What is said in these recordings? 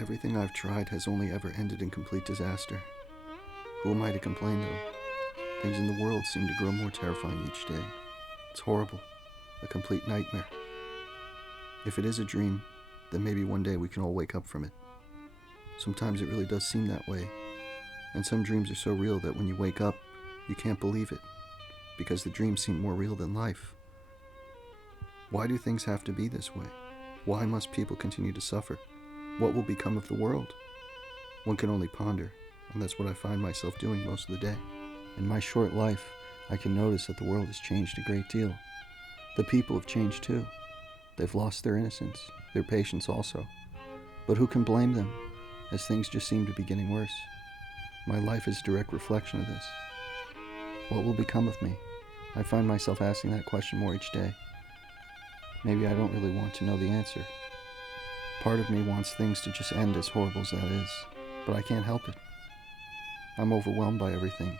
Everything I've tried has only ever ended in complete disaster. Who am I to complain, though? Things in the world seem to grow more terrifying each day. It's horrible. A complete nightmare. If it is a dream, then maybe one day we can all wake up from it. Sometimes it really does seem that way. And some dreams are so real that when you wake up, you can't believe it, because the dreams seem more real than life. Why do things have to be this way? Why must people continue to suffer? What will become of the world? One can only ponder, and that's what I find myself doing most of the day. In my short life, I can notice that the world has changed a great deal. The people have changed too. They've lost their innocence, their patience also. But who can blame them, as things just seem to be getting worse? My life is a direct reflection of this. What will become of me? I find myself asking that question more each day. Maybe I don't really want to know the answer. Part of me wants things to just end as horrible as that is, but I can't help it. I'm overwhelmed by everything,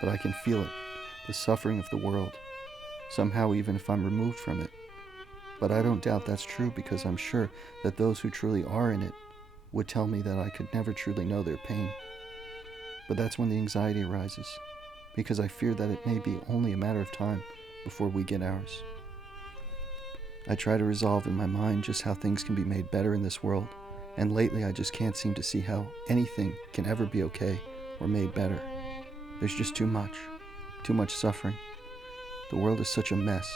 but I can feel it, the suffering of the world, somehow even if I'm removed from it. But I don't doubt that's true, because I'm sure that those who truly are in it would tell me that I could never truly know their pain. But that's when the anxiety arises, because I fear that it may be only a matter of time before we get ours. I try to resolve in my mind just how things can be made better in this world, and lately I just can't seem to see how anything can ever be okay or made better. There's just too much suffering. The world is such a mess,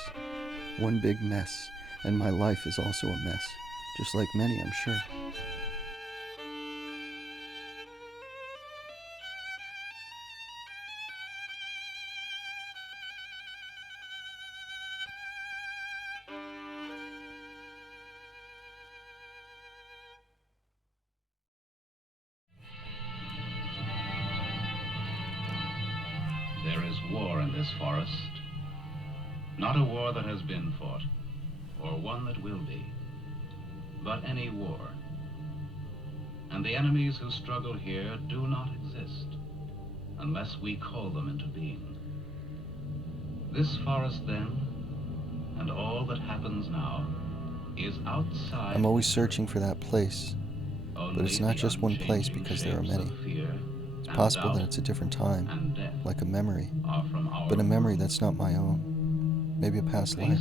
one big mess, and my life is also a mess, just like many, I'm sure. There is war in this forest, not a war that has been fought, or one that will be, but any war. And the enemies who struggle here do not exist unless we call them into being. This forest, then, and all that happens now, is outside. I'm always searching for that place, but it's not just one place because there are many. It's possible that it's a different time, like a memory, but a memory that's not my own, maybe a past life.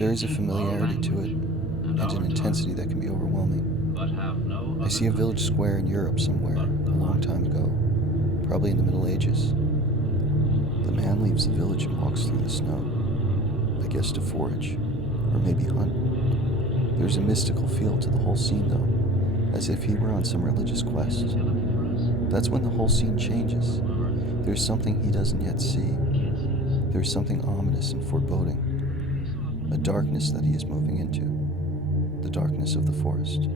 There is a familiarity to it, and an intensity that can be overwhelming. I see a village square in Europe somewhere, a long time ago, probably in the Middle Ages. The man leaves the village and walks through the snow, I guess to forage, or maybe hunt. There's a mystical feel to the whole scene, though, as if he were on some religious quest. That's when the whole scene changes. There's something he doesn't yet see. There's something ominous and foreboding, a darkness that he is moving into, the darkness of the forest.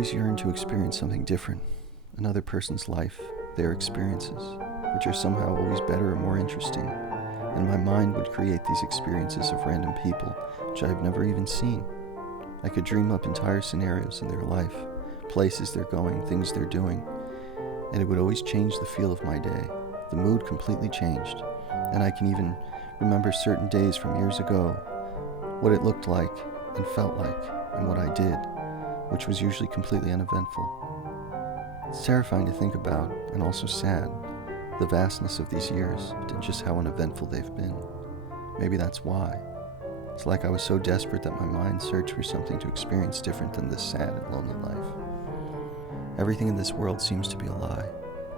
always yearned to experience something different, another person's life, their experiences, which are somehow always better or more interesting, and my mind would create these experiences of random people which I've never even seen. I could dream up entire scenarios in their life, places they're going, things they're doing, and it would always change the feel of my day. The mood completely changed, and I can even remember certain days from years ago, what it looked like and felt like, and what I did, which was usually completely uneventful. It's terrifying to think about, and also sad, the vastness of these years, and just how uneventful they've been. Maybe that's why. It's like I was so desperate that my mind searched for something to experience different than this sad and lonely life. Everything in this world seems to be a lie,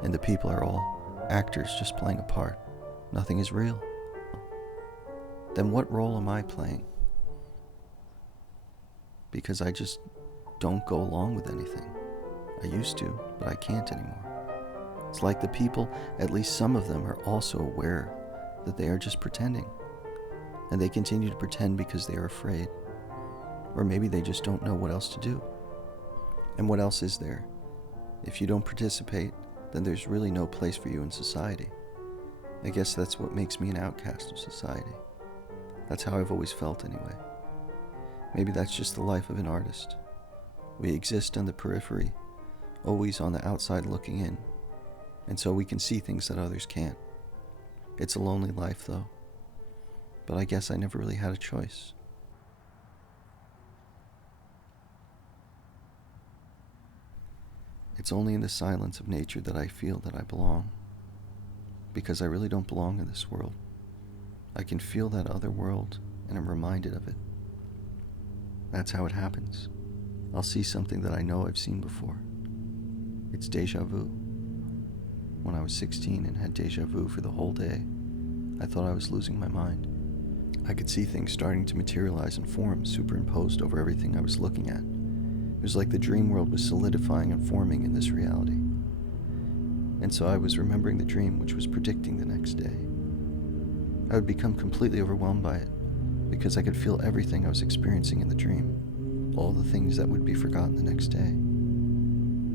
and the people are all actors just playing a part. Nothing is real. Then what role am I playing? Because I just don't go along with anything. I used to, but I can't anymore. It's like the people, at least some of them, are also aware that they are just pretending. And they continue to pretend because they are afraid. Or maybe they just don't know what else to do. And what else is there? If you don't participate, then there's really no place for you in society. I guess that's what makes me an outcast of society. That's how I've always felt anyway. Maybe that's just the life of an artist. We exist on the periphery, always on the outside looking in, and so we can see things that others can't. It's a lonely life though, but I guess I never really had a choice. It's only in the silence of nature that I feel that I belong, because I really don't belong in this world. I can feel that other world, and I'm reminded of it. That's how it happens. I'll see something that I know I've seen before. It's deja vu. When I was 16 and had deja vu for the whole day, I thought I was losing my mind. I could see things starting to materialize in forms superimposed over everything I was looking at. It was like the dream world was solidifying and forming in this reality. And so I was remembering the dream, which was predicting the next day. I would become completely overwhelmed by it, because I could feel everything I was experiencing in the dream, all the things that would be forgotten the next day.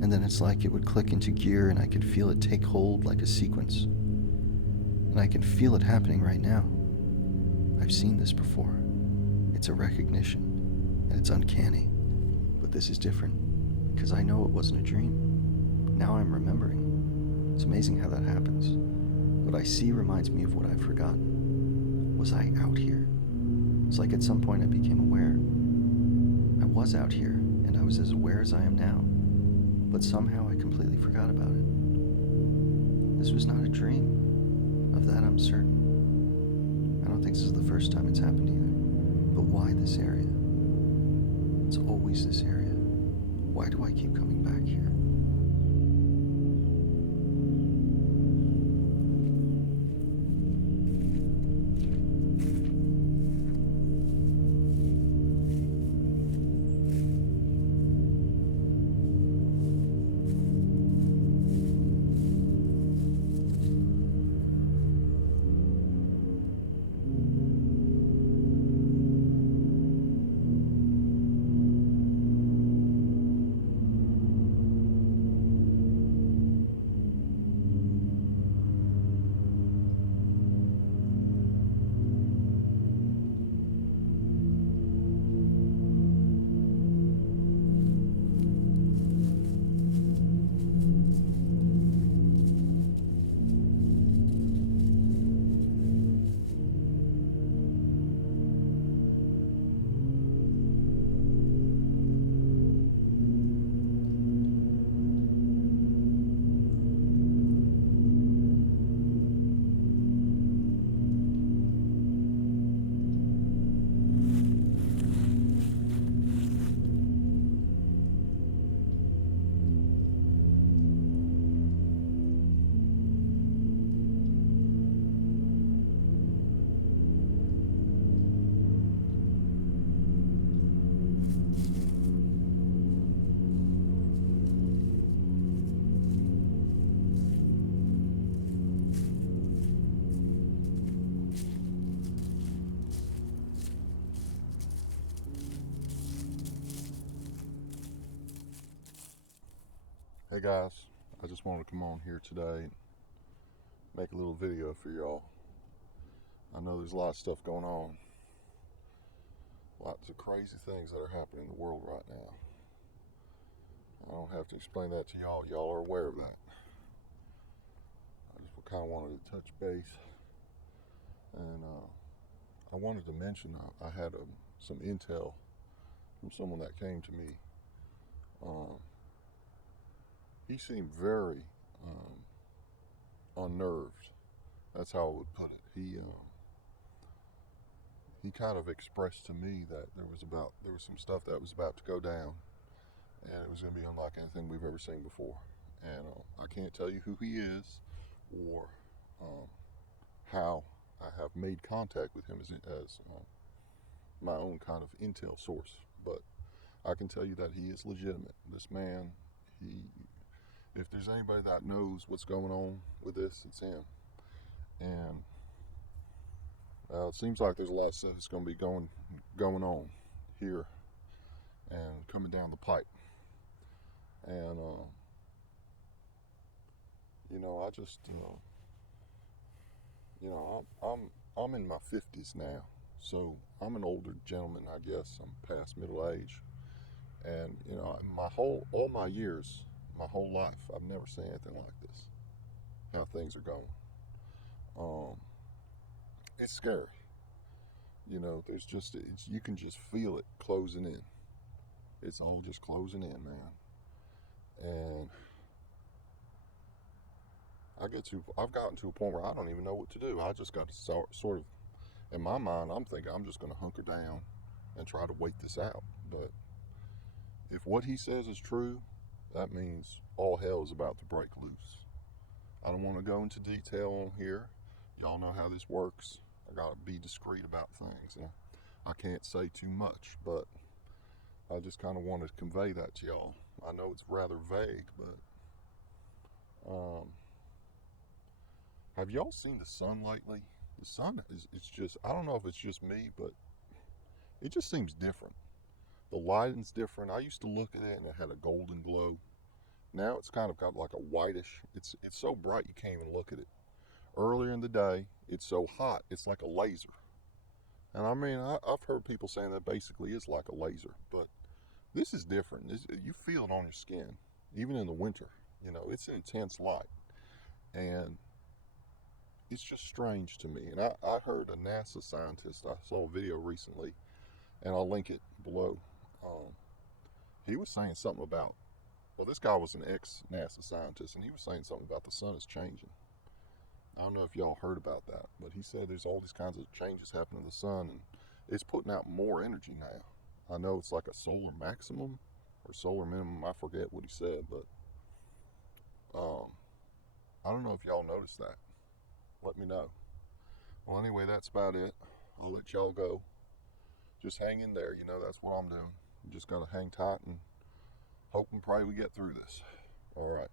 And then it's like it would click into gear and I could feel it take hold like a sequence. And I can feel it happening right now. I've seen this before. It's a recognition, and it's uncanny. But this is different, because I know it wasn't a dream. Now I'm remembering. It's amazing how that happens. What I see reminds me of what I've forgotten. Was I out here? It's like at some point I became aware. I was out here, and I was as aware as I am now. But somehow I completely forgot about it. This was not a dream. Of that I'm certain. I don't think this is the first time it's happened either. But why this area? It's always this area. Why do I keep coming back here? Hey guys, I just wanted to come on here today and make a little video for y'all. I know there's a lot of stuff going on. Lots of crazy things that are happening in the world right now. I don't have to explain that to y'all. Y'all are aware of that. I just kind of wanted to touch base. And I wanted to mention I had some intel from someone that came to me. He seemed very unnerved. That's how I would put it. He kind of expressed to me that there was some stuff that was about to go down, and it was going to be unlike anything we've ever seen before. And I can't tell you who he is or how I have made contact with him as my own kind of intel source, but I can tell you that he is legitimate. This man, if there's anybody that knows what's going on with this, it's him. And it seems like there's a lot of stuff that's going to be going on here and coming down the pipe. And I just I'm in my 50s now, so I'm an older gentleman, I guess. I'm past middle age, and all my years, my whole life, I've never seen anything like this. How things are going. It's scary. You can just feel it closing in. It's all just closing in, man. And I've gotten to a point where I don't even know what to do. I just got to sort of, in my mind, I'm thinking I'm just going to hunker down and try to wait this out. But if what he says is true, that means all hell is about to break loose. I don't want to go into detail on here. Y'all know how this works. I got to be discreet about things. I can't say too much, but I just kind of want to convey that to y'all. I know it's rather vague, but have y'all seen the sun lately? The sun it's just, I don't know if it's just me, but it just seems different. The lighting's different. I used to look at it and it had a golden glow. Now it's kind of got like a whitish, it's so bright you can't even look at it. Earlier in the day, it's so hot, it's like a laser. And I mean, I've heard people saying that basically is like a laser, but this is different. You feel it on your skin, even in the winter. It's an intense light. And it's just strange to me. And I heard a NASA scientist, I saw a video recently, and I'll link it below. He was saying something about, well, this guy was an ex-NASA scientist, and he was saying something about the sun is changing. I don't know if y'all heard about that, but he said there's all these kinds of changes happening to the sun, and it's putting out more energy now. I know it's like a solar maximum or solar minimum. I forget what he said, but I don't know if y'all noticed that. Let me know. Well, anyway, that's about it. I'll let y'all go. Just hang in there. That's what I'm doing. You just got to hang tight and hope and pray we get through this. All right.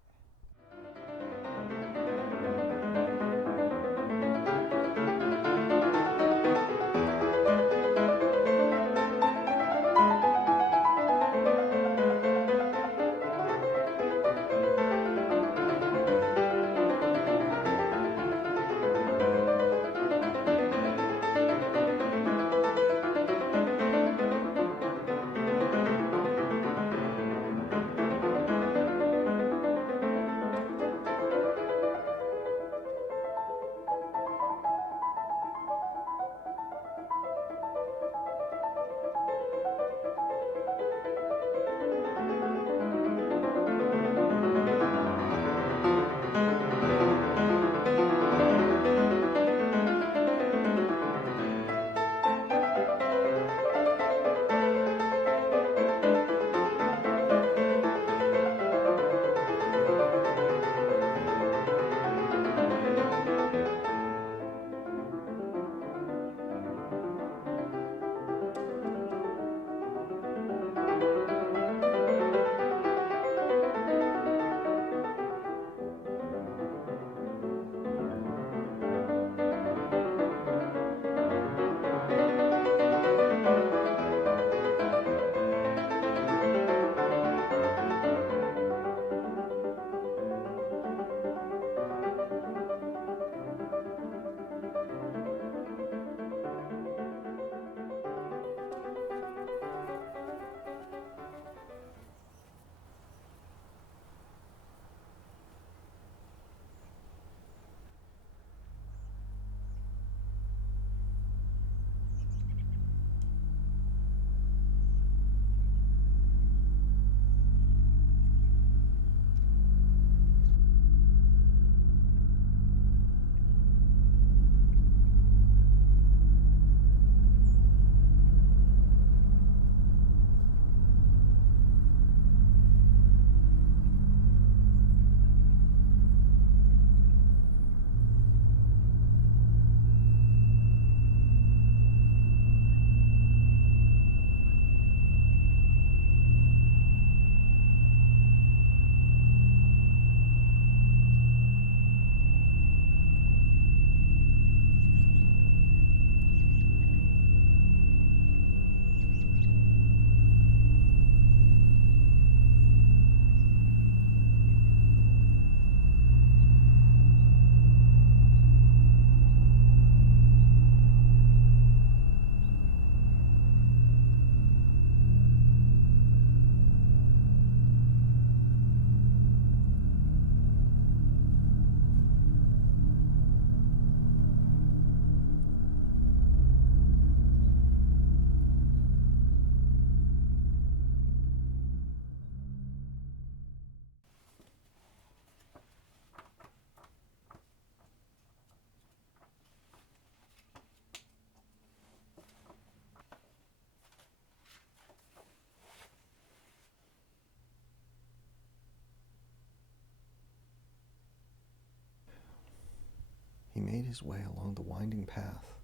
made his way along the winding path,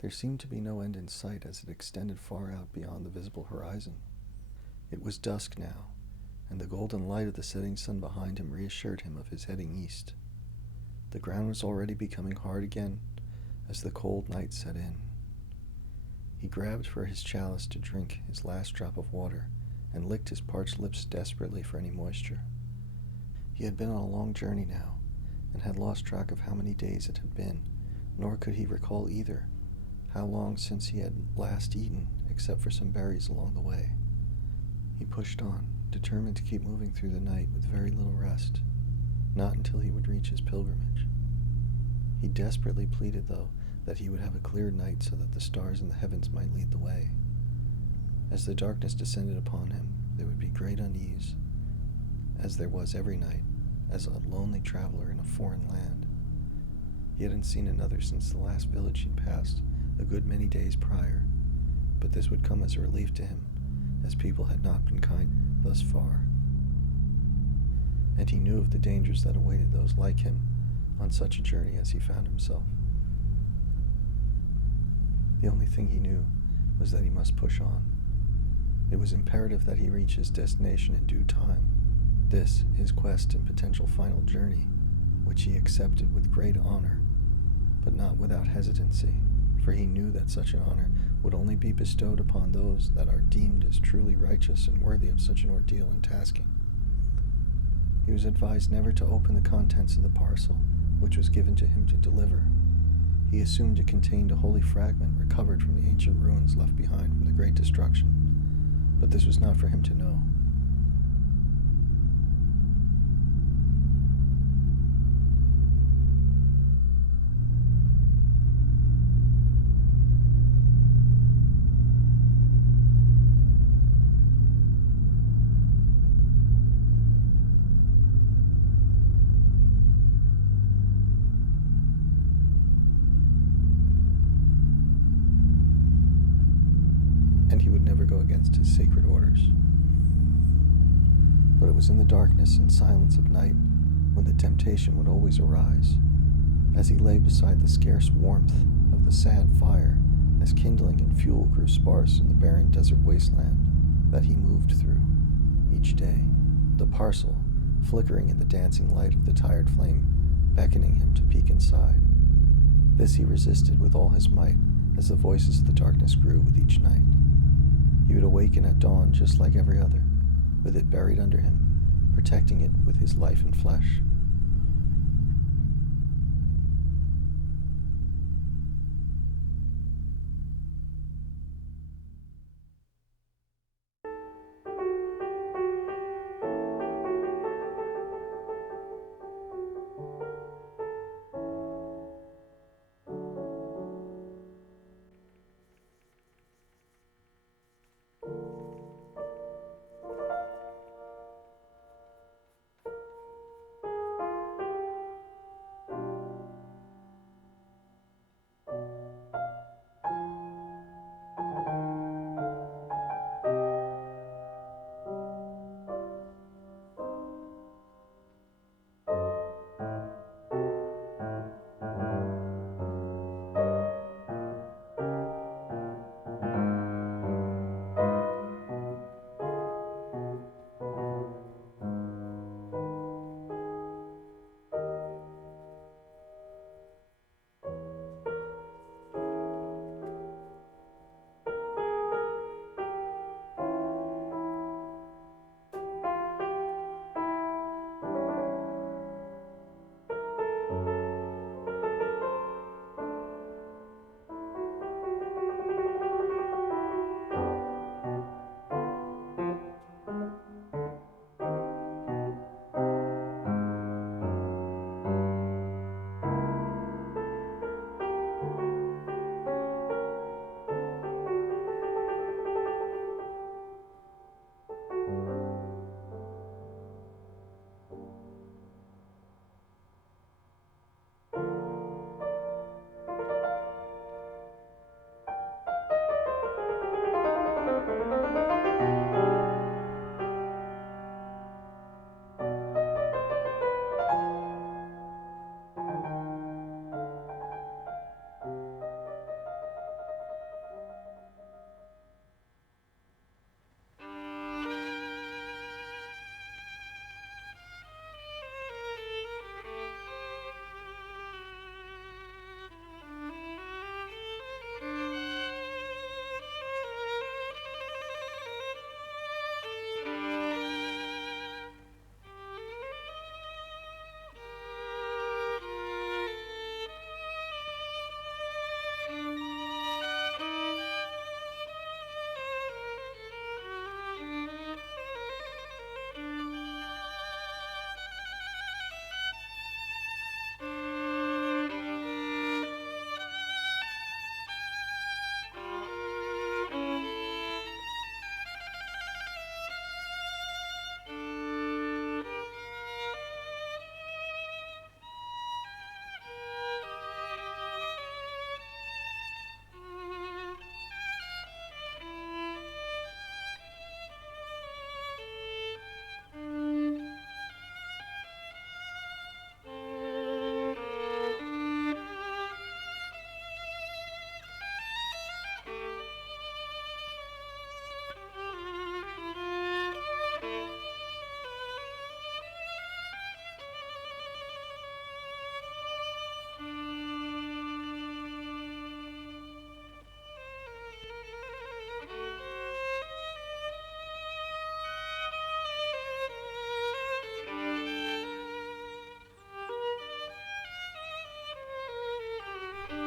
there seemed to be no end in sight as it extended far out beyond the visible horizon. It was dusk now, and the golden light of the setting sun behind him reassured him of his heading east. The ground was already becoming hard again as the cold night set in. He grabbed for his chalice to drink his last drop of water and licked his parched lips desperately for any moisture. He had been on a long journey now, and had lost track of how many days it had been, nor could he recall either how long since he had last eaten, except for some berries along the way. He pushed on, determined to keep moving through the night with very little rest, not until he would reach his pilgrimage. He desperately pleaded, though, that he would have a clear night so that the stars in the heavens might lead the way. As the darkness descended upon him, there would be great unease, as there was every night, as a lonely traveler in a foreign land. He hadn't seen another since the last village he'd passed a good many days prior, but this would come as a relief to him, as people had not been kind thus far. And he knew of the dangers that awaited those like him on such a journey as he found himself. The only thing he knew was that he must push on. It was imperative that he reach his destination in due time. This, his quest and potential final journey, which he accepted with great honor, but not without hesitancy, for he knew that such an honor would only be bestowed upon those that are deemed as truly righteous and worthy of such an ordeal and tasking. He was advised never to open the contents of the parcel which was given to him to deliver. He assumed it contained a holy fragment recovered from the ancient ruins left behind from the Great Destruction, but this was not for him to know. And he would never go against his sacred orders. But it was in the darkness and silence of night when the temptation would always arise, as he lay beside the scarce warmth of the sad fire, as kindling and fuel grew sparse in the barren desert wasteland that he moved through each day, the parcel flickering in the dancing light of the tired flame, beckoning him to peek inside. This he resisted with all his might as the voices of the darkness grew with each night. He would awaken at dawn just like every other, with it buried under him, protecting it with his life and flesh.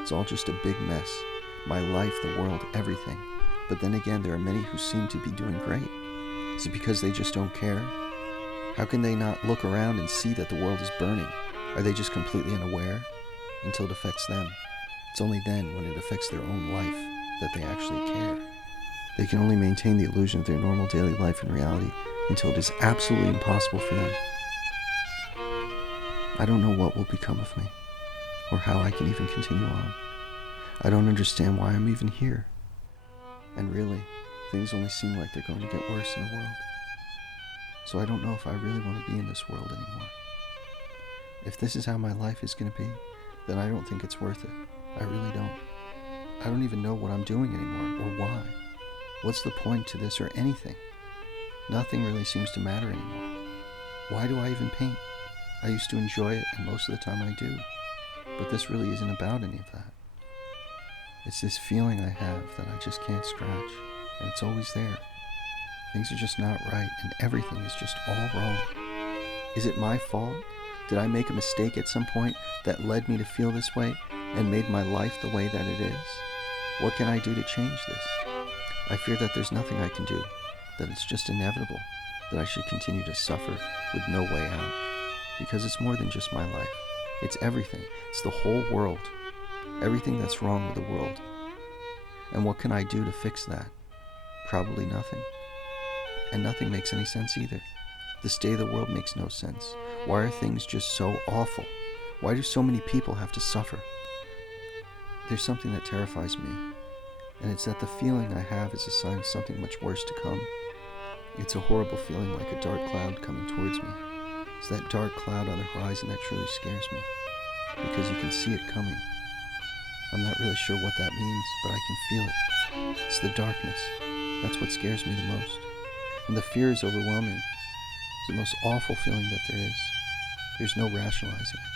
It's all just a big mess. My life, the world, everything. But then again, there are many who seem to be doing great. Is it because they just don't care? How can they not look around and see that the world is burning? Are they just completely unaware until it affects them? It's only then, when it affects their own life, that they actually care. They can only maintain the illusion of their normal daily life and reality until it is absolutely impossible for them. I don't know what will become of me, or how I can even continue on. I don't understand why I'm even here. And really, things only seem like they're going to get worse in the world. So I don't know if I really want to be in this world anymore. If this is how my life is going to be, then I don't think it's worth it. I really don't. I don't even know what I'm doing anymore, or why. What's the point to this or anything? Nothing really seems to matter anymore. Why do I even paint? I used to enjoy it, and most of the time I do. But this really isn't about any of that. It's this feeling I have that I just can't scratch, and it's always there. Things are just not right, and everything is just all wrong. Is it my fault? Did I make a mistake at some point that led me to feel this way and made my life the way that it is? What can I do to change this? I fear that there's nothing I can do, that it's just inevitable, that I should continue to suffer with no way out. Because it's more than just my life. It's everything. It's the whole world. Everything that's wrong with the world. And what can I do to fix that? Probably nothing. And nothing makes any sense either. The state of the world makes no sense. Why are things just so awful? Why do so many people have to suffer? There's something that terrifies me, and it's that the feeling I have is a sign of something much worse to come. It's a horrible feeling, like a dark cloud coming towards me. It's that dark cloud on the horizon that truly scares me, because you can see it coming. I'm not really sure what that means, but I can feel it. It's the darkness. That's what scares me the most. And the fear is overwhelming. It's the most awful feeling that there is. There's no rationalizing it.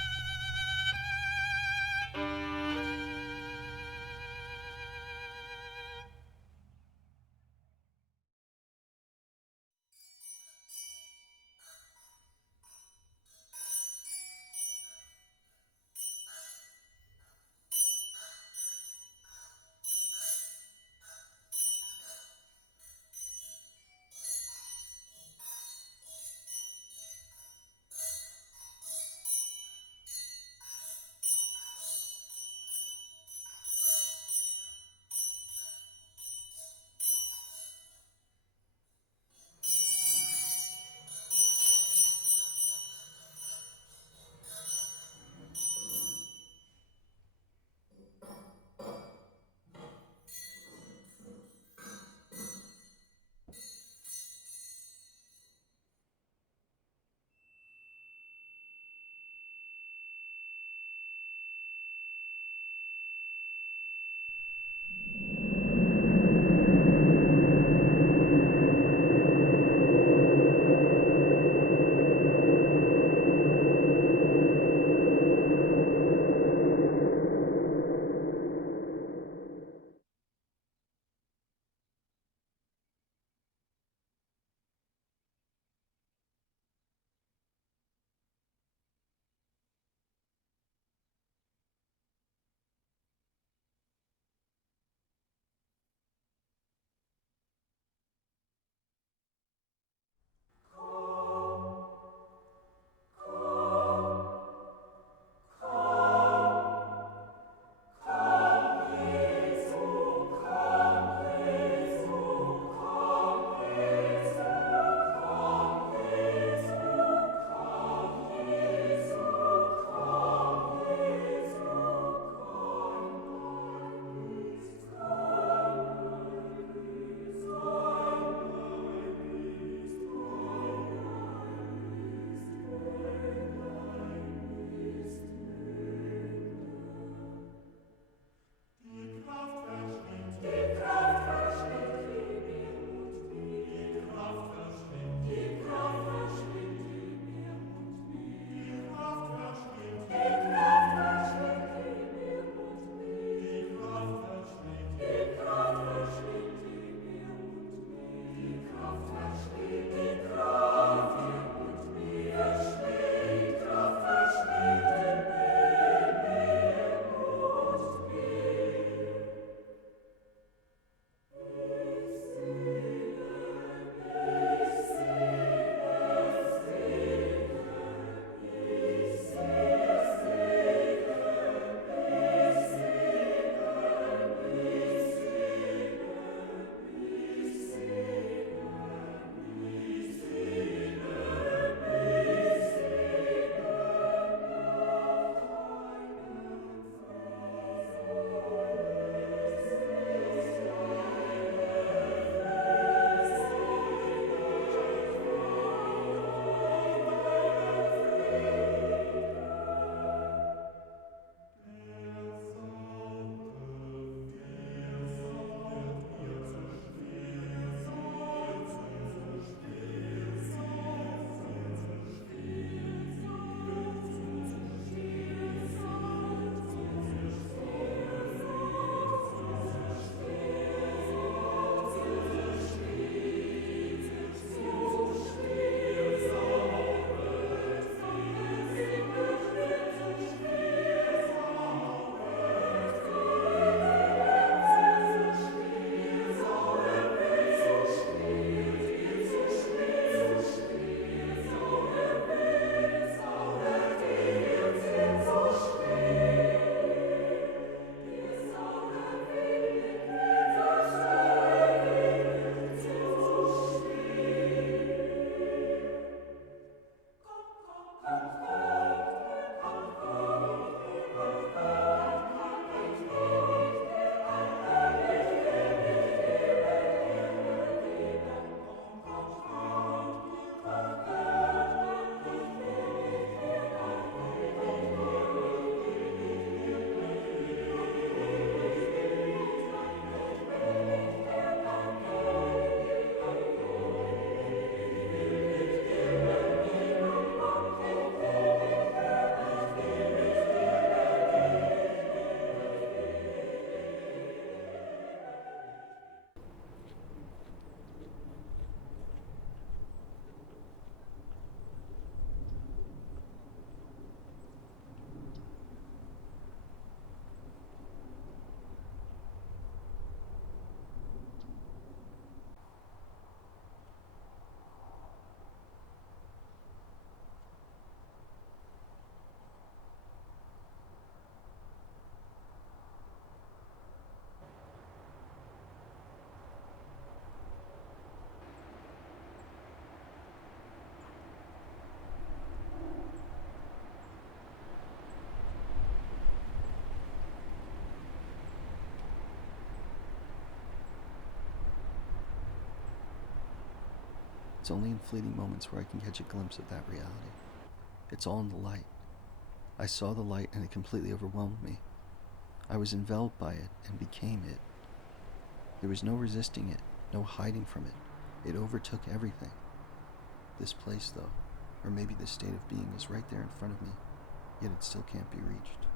It's only in fleeting moments where I can catch a glimpse of that reality. It's all in the light. I saw the light and it completely overwhelmed me. I was enveloped by it and became it. There was no resisting it, no hiding from it. It overtook everything. This place, though, or maybe this state of being, is right there in front of me, yet it still can't be reached.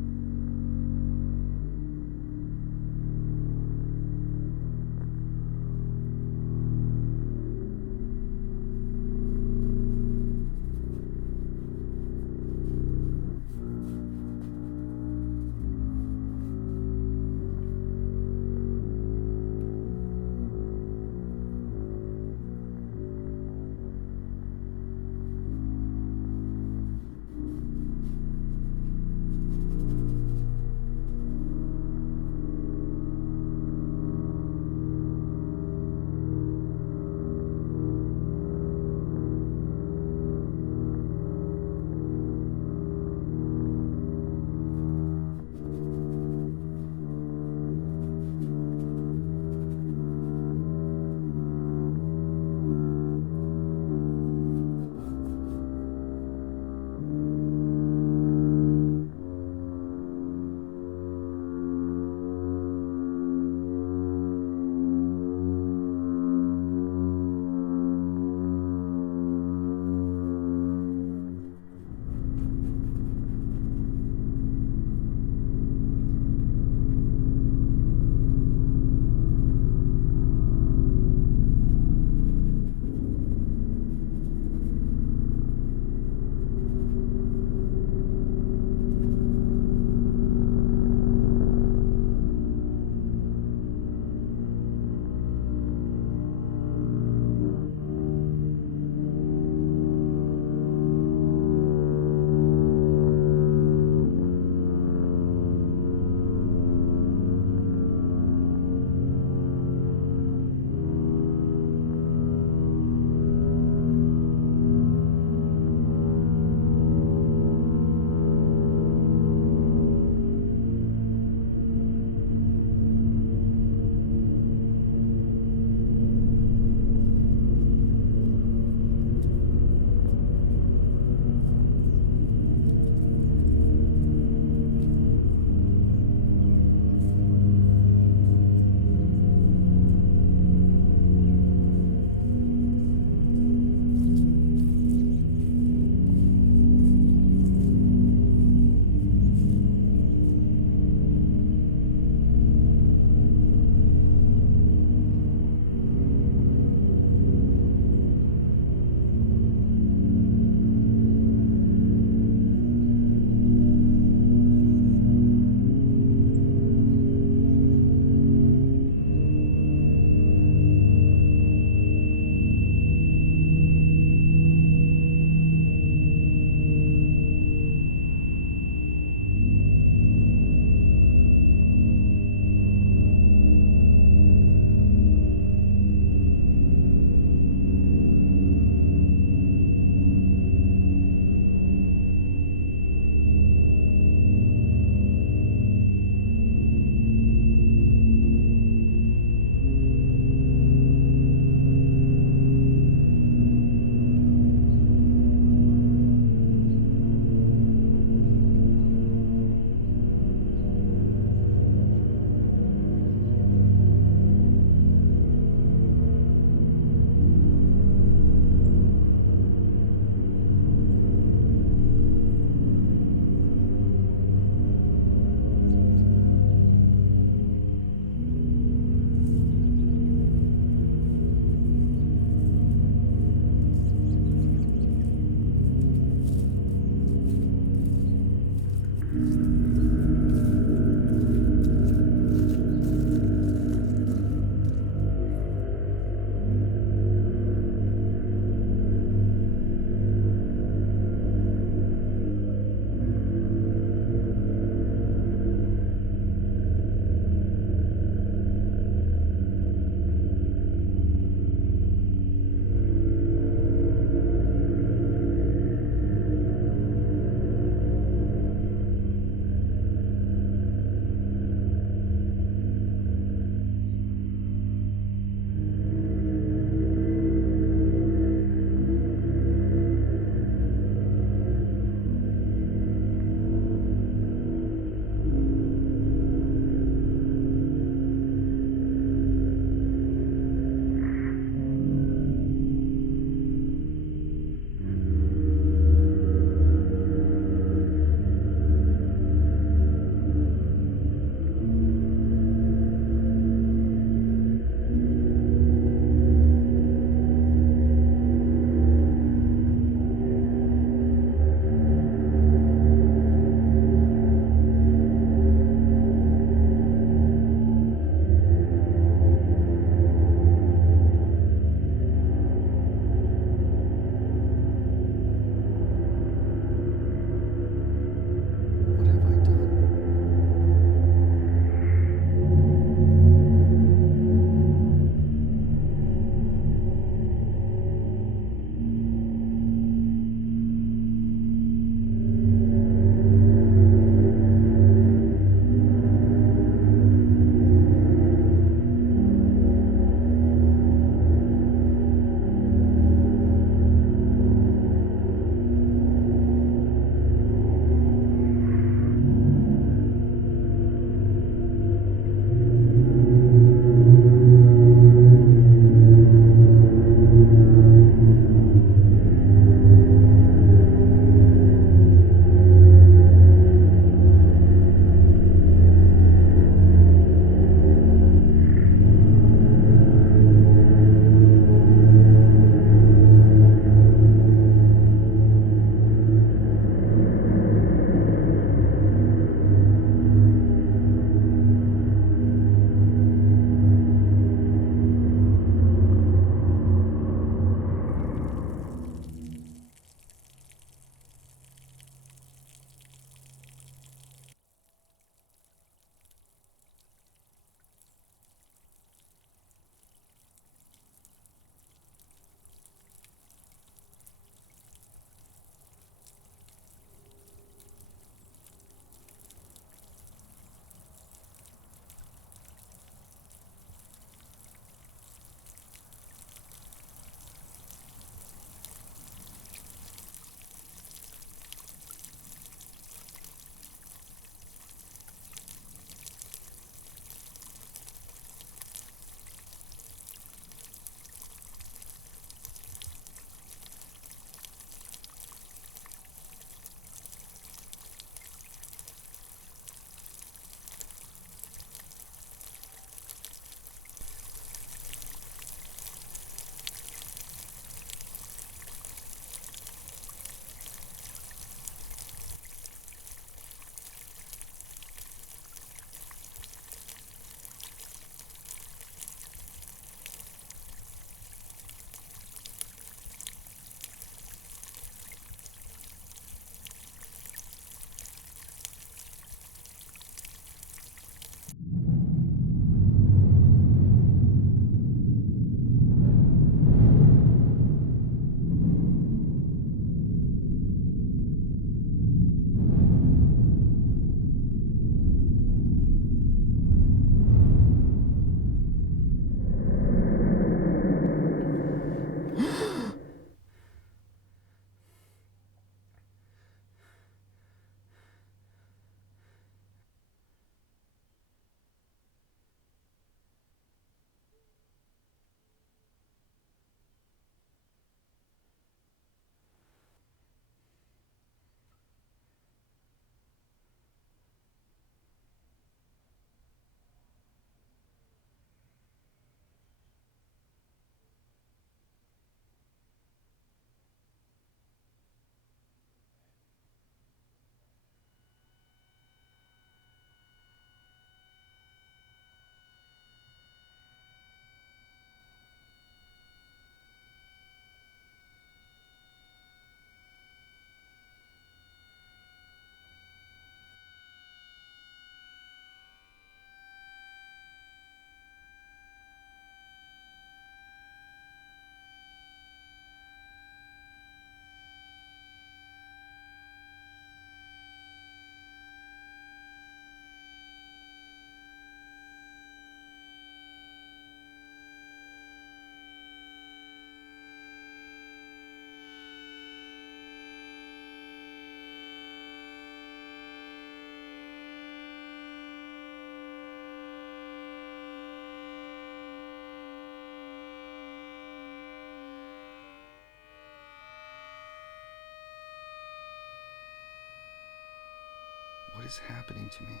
What is happening to me?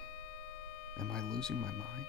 Am I losing my mind?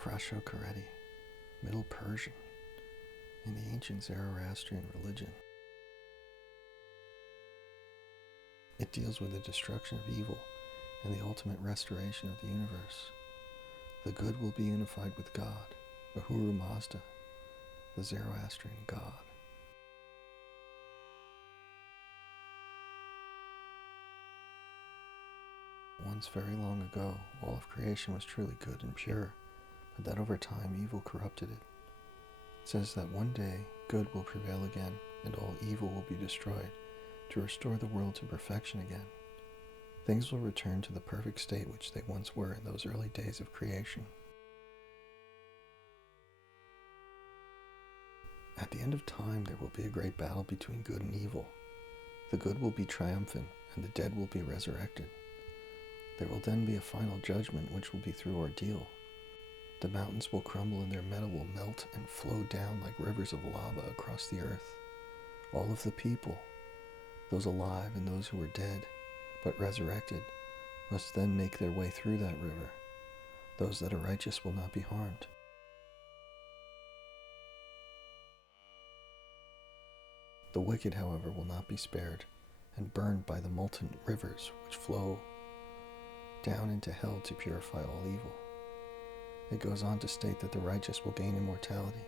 Frashokareti, Middle Persian, in the ancient Zoroastrian religion. It deals with the destruction of evil and the ultimate restoration of the universe. The good will be unified with God, Ahura Mazda, the Zoroastrian god. Once very long ago, all of creation was truly good and pure, but that over time evil corrupted it. It says that one day good will prevail again, and all evil will be destroyed, to restore the world to perfection again. Things will return to the perfect state which they once were in those early days of creation. At the end of time, there will be a great battle between good and evil. The good will be triumphant, and the dead will be resurrected. There will then be a final judgment, which will be through ordeal. The mountains will crumble and their metal will melt and flow down like rivers of lava across the earth. All of the people, those alive and those who are dead, but resurrected, must then make their way through that river. Those that are righteous will not be harmed. The wicked, however, will not be spared and burned by the molten rivers which flow down into hell to purify all evil. It goes on to state that the righteous will gain immortality.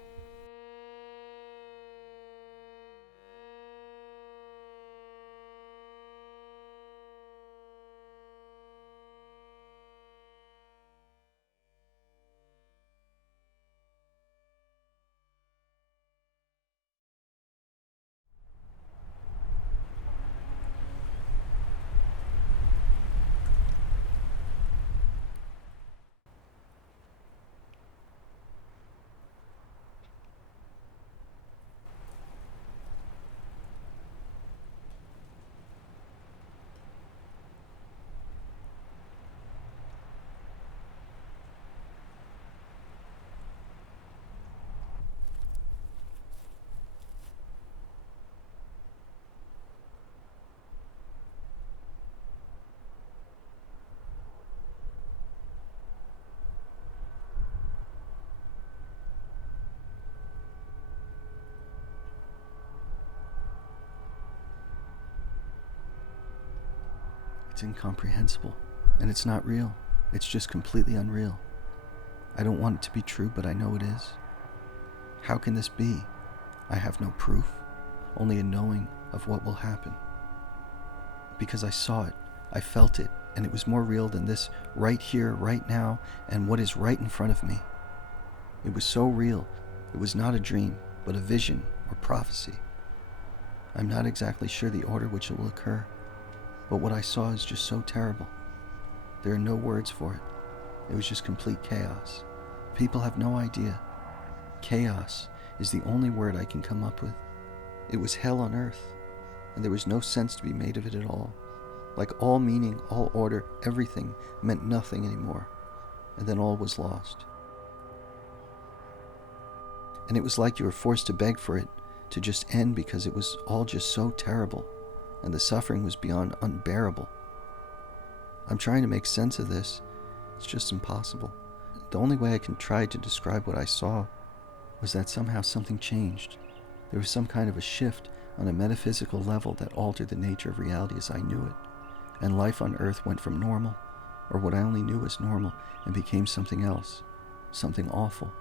It's incomprehensible, and it's not real. It's just completely unreal. I don't want it to be true, but I know it is. How can this be? I have no proof, only a knowing of what will happen. Because I saw it, I felt it, and it was more real than this right here, right now, and what is right in front of me. It was so real, it was not a dream, but a vision or prophecy. I'm not exactly sure the order which it will occur, but what I saw is just so terrible. There are no words for it. It was just complete chaos. People have no idea. Chaos is the only word I can come up with. It was hell on earth, and there was no sense to be made of it at all. Like all meaning, all order, everything meant nothing anymore, and then all was lost. And it was like you were forced to beg for it to just end because it was all just so terrible, and the suffering was beyond unbearable. I'm trying to make sense of this. It's just impossible. The only way I can try to describe what I saw was that somehow something changed. There was some kind of a shift on a metaphysical level that altered the nature of reality as I knew it, and life on earth went from normal, or what I only knew as normal, and became something else, something awful.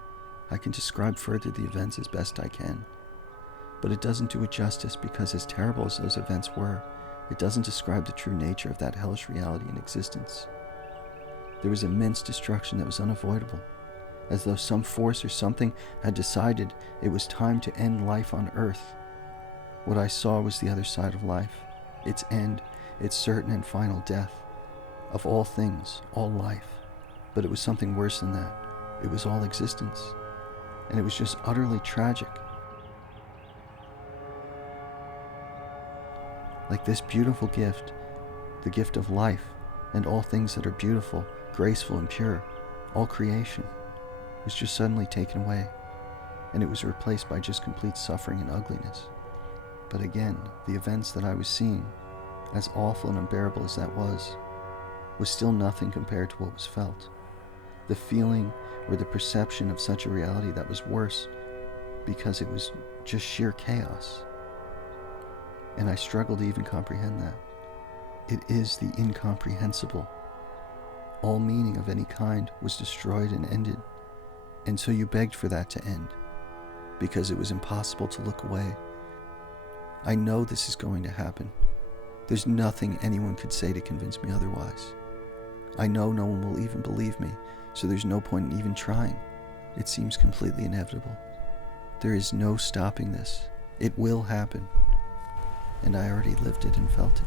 I can describe further the events as best I can, but it doesn't do it justice, because as terrible as those events were, it doesn't describe the true nature of that hellish reality in existence. There was immense destruction that was unavoidable, as though some force or something had decided it was time to end life on earth. What I saw was the other side of life, its end, its certain and final death, of all things, all life. But it was something worse than that. It was all existence, and it was just utterly tragic. Like this beautiful gift, the gift of life, and all things that are beautiful, graceful, and pure, all creation, was just suddenly taken away, and it was replaced by just complete suffering and ugliness. But again, the events that I was seeing, as awful and unbearable as that was still nothing compared to what was felt. The feeling or the perception of such a reality that was worse, because it was just sheer chaos. And I struggle to even comprehend that. It is the incomprehensible. All meaning of any kind was destroyed and ended, and so you begged for that to end, because it was impossible to look away. I know this is going to happen. There's nothing anyone could say to convince me otherwise. I know no one will even believe me, so there's no point in even trying. It seems completely inevitable. There is no stopping this. It will happen. And I already lived it and felt it.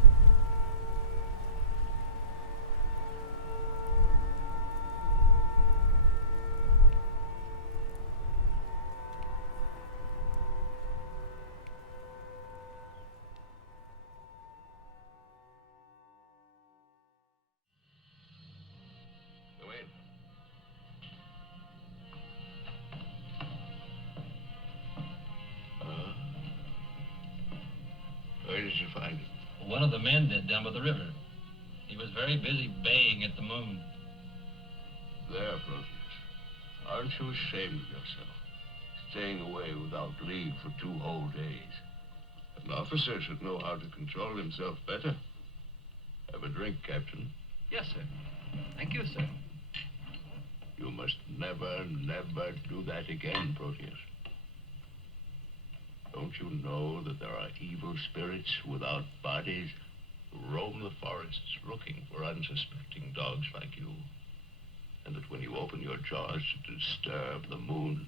one of the men did down by the river. He was very busy baying at the moon. There, Proteus. Aren't you ashamed of yourself? Staying away without leave for 2 whole days. An officer should know how to control himself better. Have a drink, Captain. Yes, sir. Thank you, sir. You must never, never do that again, Proteus. Don't you know that there are evil spirits without bodies who roam the forests looking for unsuspecting dogs like you? And that when you open your jaws to disturb the moon,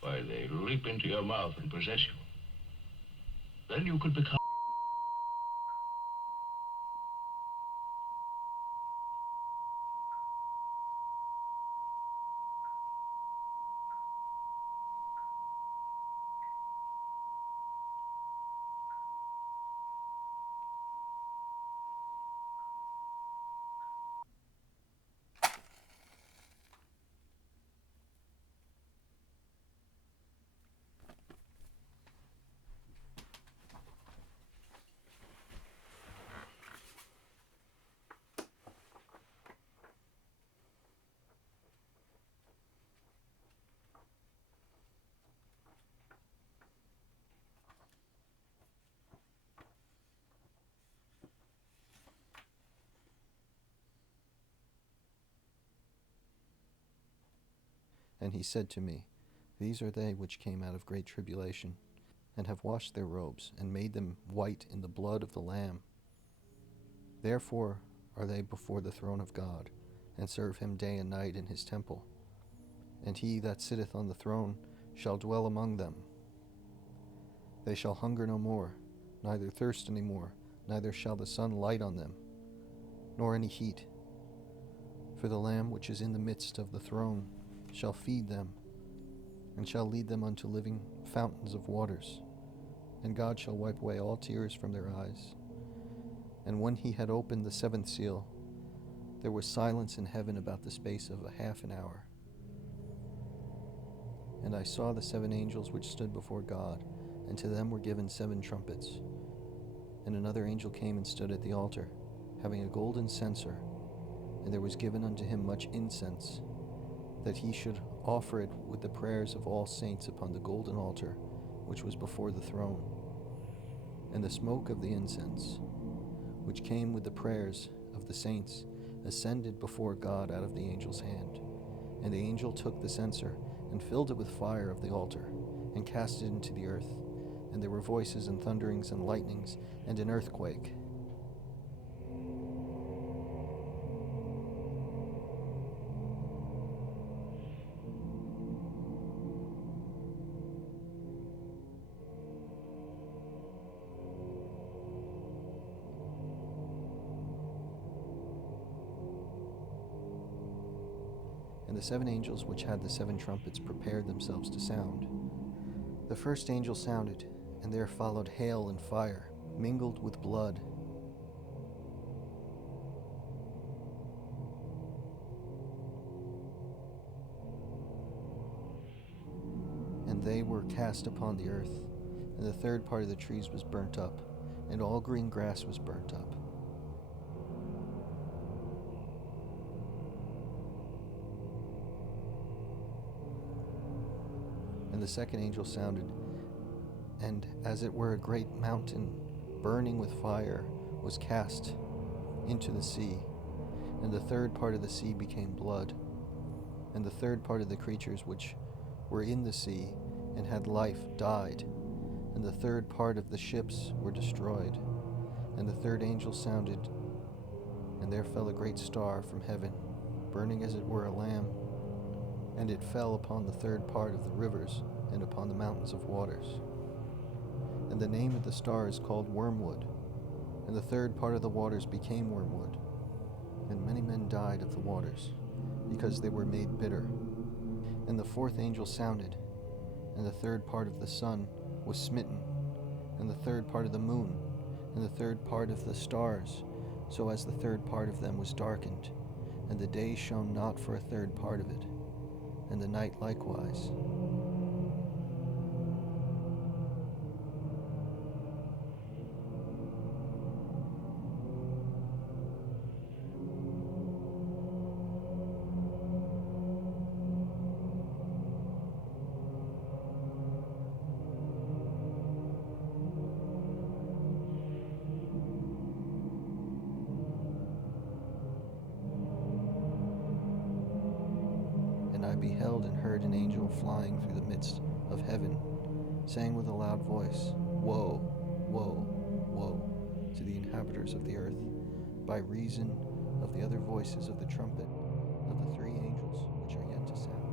why, they leap into your mouth and possess you. Then you could become... And he said to me, These are they which came out of great tribulation, and have washed their robes, and made them white in the blood of the Lamb. Therefore are they before the throne of God, and serve him day and night in his temple. And he that sitteth on the throne shall dwell among them. They shall hunger no more, neither thirst any more, neither shall the sun light on them, nor any heat. For the Lamb which is in the midst of the throne shall feed them, and shall lead them unto living fountains of waters. And God shall wipe away all tears from their eyes. And when he had opened the 7th seal, there was silence in heaven about the space of a half an hour. And I saw the 7 angels which stood before God, and to them were given 7 trumpets. And another angel came and stood at the altar, having a golden censer, and there was given unto him much incense, that he should offer it with the prayers of all saints upon the golden altar which was before the throne. And the smoke of the incense, which came with the prayers of the saints, ascended before God out of the angel's hand. And the angel took the censer, and filled it with fire of the altar, and cast it into the earth. And there were voices and thunderings and lightnings, and an earthquake. And the 7 angels which had the 7 trumpets prepared themselves to sound. The first angel sounded, and there followed hail and fire, mingled with blood. And they were cast upon the earth, and the 3rd part of the trees was burnt up, and all green grass was burnt up. And the 2nd angel sounded, and as it were a great mountain burning with fire was cast into the sea, and the 3rd part of the sea became blood, and the 3rd part of the creatures which were in the sea and had life died, and the 3rd part of the ships were destroyed. And the 3rd angel sounded, and there fell a great star from heaven, burning as it were a lamb, and it fell upon the 3rd part of the rivers and upon the mountains of waters. And the name of the star is called Wormwood, and the 3rd part of the waters became wormwood, and many men died of the waters, because they were made bitter. And the 4th angel sounded, and the 3rd part of the sun was smitten, and the 3rd part of the moon, and the 3rd part of the stars, so as the 3rd part of them was darkened, and the day shone not for a 3rd part of it, and the night likewise. flying through the midst of heaven, saying with a loud voice, Woe, woe, woe, to the inhabitants of the earth, by reason of the other voices of the trumpet of the three angels which are yet to sound.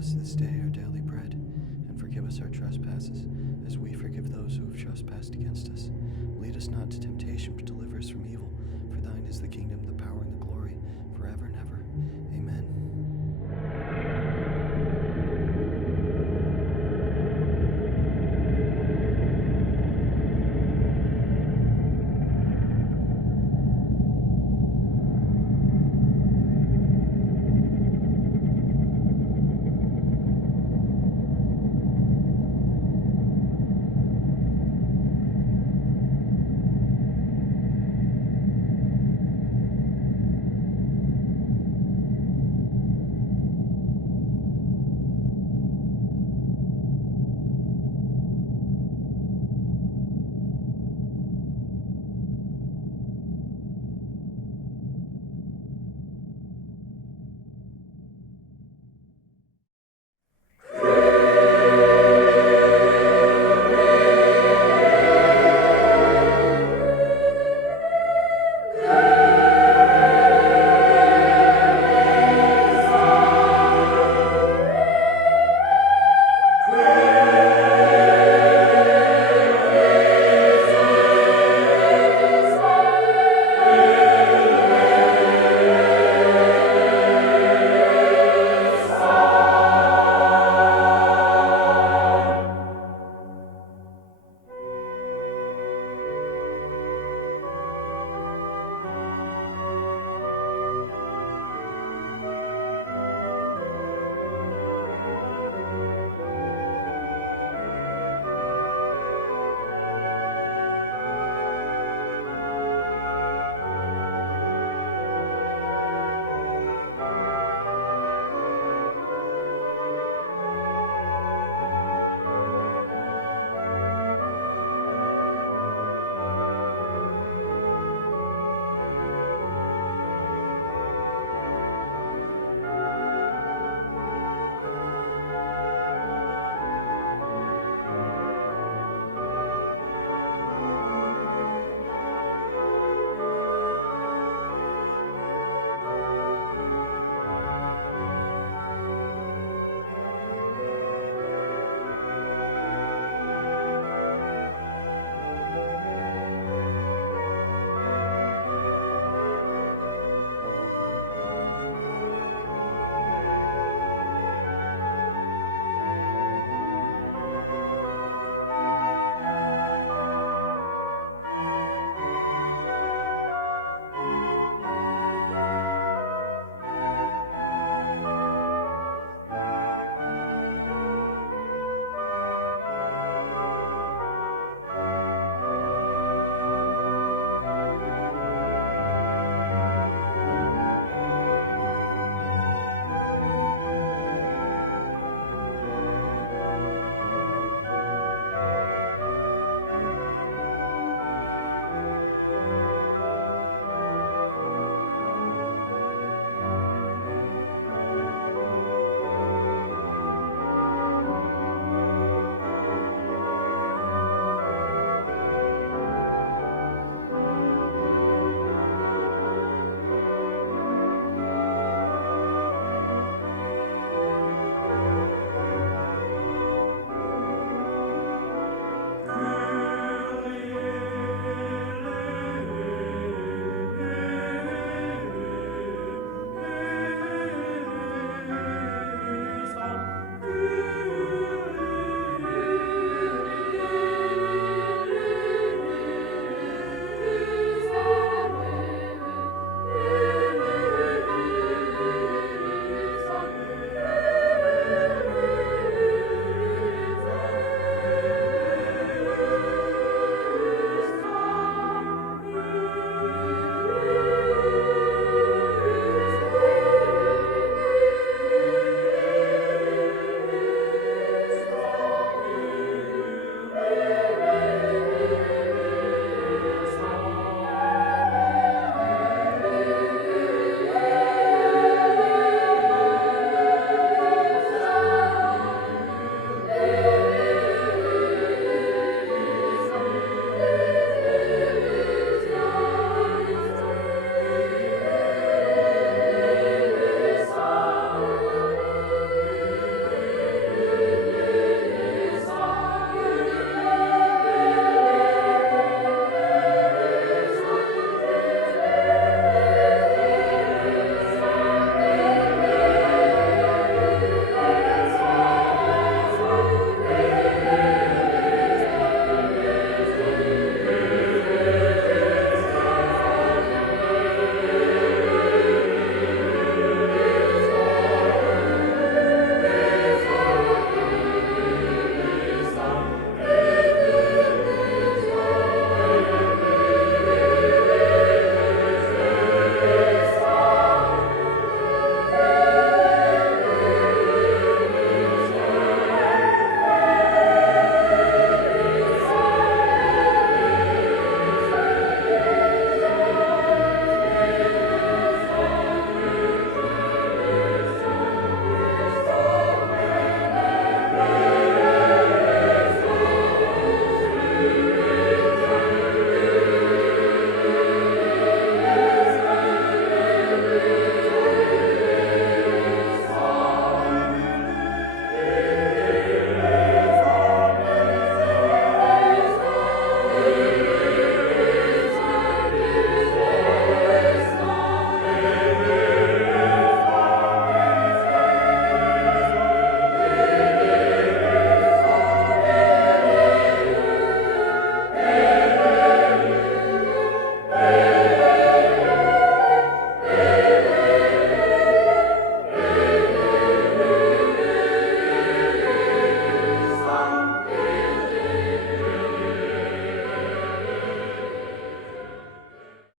us this day our daily bread, and forgive us our trespasses, as we forgive those who have trespassed against us. Lead us not into temptation, but deliver us from evil. For thine is the kingdom,